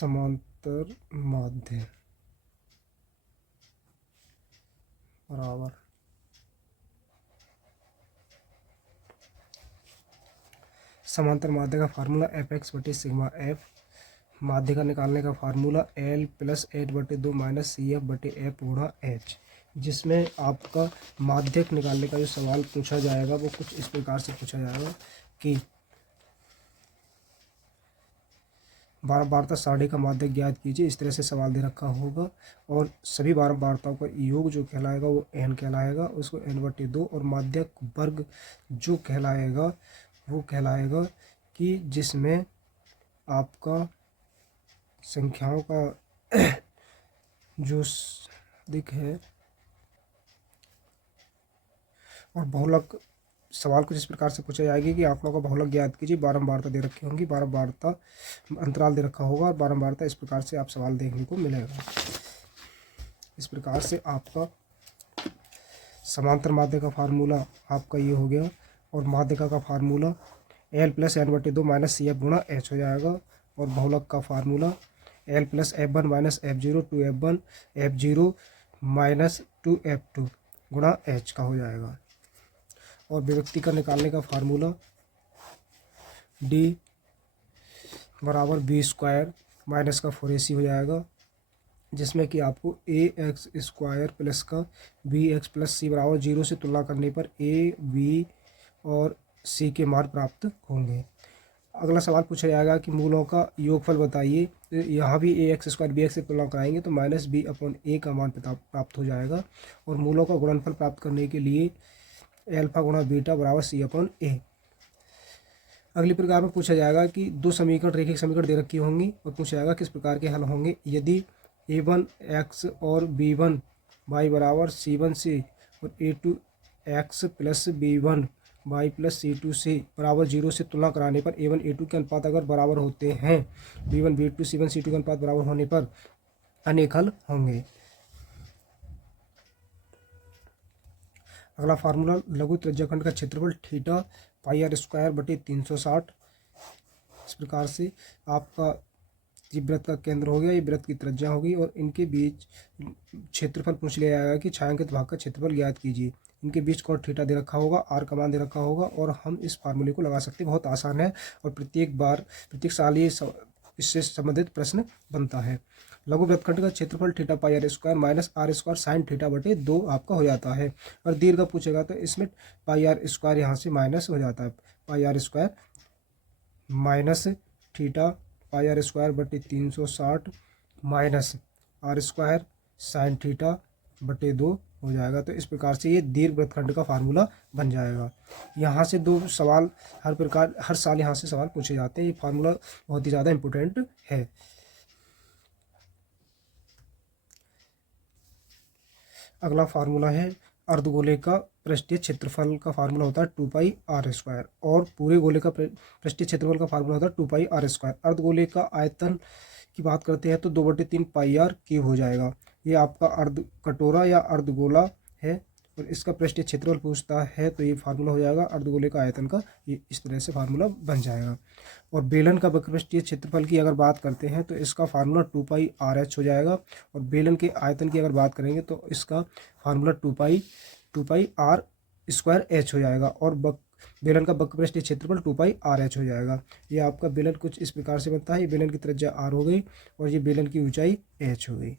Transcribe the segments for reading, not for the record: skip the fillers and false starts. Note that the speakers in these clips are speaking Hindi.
समांतर माध्य बराबर समांतर माध्य का फार्मूला एफ एक्स बटे सिग्मा एफ, माध्य का निकालने का formula L plus 8/2 minus C F बटे एफ गुणा एच, जिसमें आपका माध्यक निकालने का जो सवाल पूछा जाएगा वो कुछ इस प्रकार से पूछा जाएगा कि बारंबारता सारणी का माध्यक ज्ञात कीजिए। इस तरह से सवाल दे रखा होगा और सभी बारंबारताओं का योग जो कहलाएगा वो n कहलाएगा, उसको n/2 और माध्यक वर्ग जो कहलाएगा वो कहलाएगा कि जिसमें आपका संख्याओं का जो दिख है और बहुलक सवाल कुछ इस प्रकार से पूछा जाएगी कि आंकड़ों का बहुलक ज्ञात कीजिए। बारंबारता दे रखी होंगी, बारंबारता अंतराल दे रखा होगा और बारंबारता इस प्रकार से आप सवाल देखने को मिलेगा। इस प्रकार से आपका समांतर माध्यक का फार्मूला आपका ये हो गया और माध्यिका का formula L plus n/2 minus C F गुणा एच हो जाएगा और बहुलक का formula L plus F1 minus F0 2F1 F0 minus 2F2 गुणा एच का हो जाएगा। और विभक्ति का निकालने का फार्मूला डी बराबर बी स्क्वायर माइनस का 4ac हो जाएगा, जिसमें कि आपको ए एक्स स्क्वायर प्लस का बी एक्स प्लस सी बराबर 0 से तुलना करने पर ए बी और सी के मान प्राप्त होंगे। अगला सवाल पूछा जाएगा कि मूलों का योगफल बताइए। तो यहाँ भी ए एक्स स्क्वायर बी एक्स से तुलना कराएंगे तो माइनस बी अपॉन ए का मान प्राप्त हो जाएगा और मूलों का गुणनफल प्राप्त करने के लिए एल्फा गुणा बीटा बराबर सी अपॉन ए। अगली प्रकार में पूछा जाएगा कि दो समीकरण रेखिक समीकरण दे रखी होंगी और पूछा जाएगा किस प्रकार के हल होंगे। यदि a1 x और b1 y बराबर c1 से और a2 x plus b1 y plus c2 से बराबर 0 से तुलना कराने पर a1 a2 के अनुपात अगर बराबर होते हैं, b1 b2 c1 c2 के अनुपात बराबर होने पर अनेक हल होंगे। अगला फार्मूला लघु त्रिज्याखंड का क्षेत्रफल थीटा पाई आर स्क्वायर बटे 360। इस प्रकार से आपका ये वृत्त का केंद्र हो गया, ये वृत्त की त्रिज्या होगी और इनके बीच क्षेत्रफल पूछ लिया जाएगा कि छायांकित भाग का क्षेत्रफल ज्ञात कीजिए। इनके बीच कॉट थीटा दे रखा होगा, आर का मान दे रखा होगा और हम इस फार्मूले को लगा सकते हैं। बहुत आसान है और प्रत्येक साल ये इससे संबंधित प्रश्न बनता है। लघु वृत्तखंड का क्षेत्रफल theta pi are square minus are square sine theta बटे 2 आपका हो जाता है। और दीर्घ का पूछेगा तो इसमें पाई आर स्क्वायर यहाँ से माइनस हो जाता है, pi are square minus theta pi are square बटे 360 minus are square sine theta बटे 2 हो जाएगा। तो इस प्रकार से ये दीर्घ वृत्तखंड का फार्मूला बन जाएगा। यहाँ से दो सवाल हर साल यहाँ से सवाल पूछे जाते हैं। ये फार्मूला बहुत ही ज़्यादा इम्पोर्टेंट है। अगला फार्मूला है अर्धगोले का पृष्ठीय क्षेत्रफल का फार्मूला होता है 2 पाई r² और पूरे गोले का पृष्ठीय क्षेत्रफल का फार्मूला होता है 2 पाई r²। अर्धगोले का आयतन की बात करते हैं तो 2/3 पाई r क्यूब हो जाएगा। ये आपका अर्ध कटोरा या अर्धगोला है और इसका पृष्ठीय क्षेत्रफल पूछता है तो ये फार्मूला हो जाएगा अर्धगोले का आयतन का, ये इस तरह से फार्मूला बन जाएगा। और बेलन का वक्रपृष्ठीय क्षेत्रफल की अगर बात करते हैं तो इसका फार्मूला 2 पाई RH हो जाएगा और बेलन के आयतन की अगर बात करेंगे तो इसका फार्मूला 2 पाई r² हो जाएगा और बेलन का वक्रपृष्ठीय क्षेत्रफल 2 पाई RH हो जाएगा। ये आपका बेलन कुछ इस प्रकार से बनता है। ये बेलन की त्रिज्या r हो गई और ये बेलन की ऊंचाई h हो गई।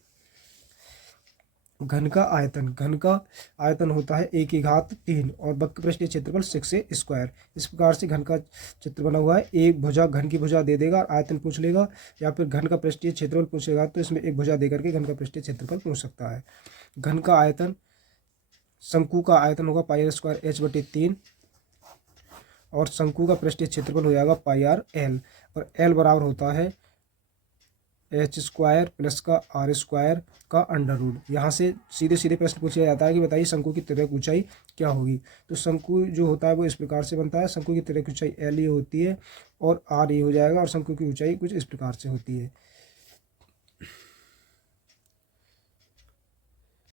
घन का आयतन होता है 1/3 और वक्रपृष्ठीय क्षेत्रफल 6a²। इस प्रकार से घन का चित्र बना हुआ है। एक भुजा घन की भुजा दे देगा, आयतन पूछ लेगा, या फिर घन का पृष्ठीय क्षेत्रफल पूछेगा तो इसमें एक भुजा देकर के घन का पृष्ठीय क्षेत्रफल पूछ सकता है। घन का आयतन शंकु का आयतन होगा पाई r² h/3 और शंकु का पृष्ठीय क्षेत्रफल हो जाएगा पाई r/l और l बराबर होता है h² प्लस का r² का अंडर रूट। यहाँ से सीधे प्रश्न पूछा जाता है कि बताइए शंकु की तिर्यक ऊंचाई क्या होगी। तो शंकु जो होता है वो इस प्रकार से बनता है। शंकु की तिर्यक ऊंचाई l ये होती है और r ये हो जाएगा और शंकु की ऊंचाई कुछ इस प्रकार से होती है।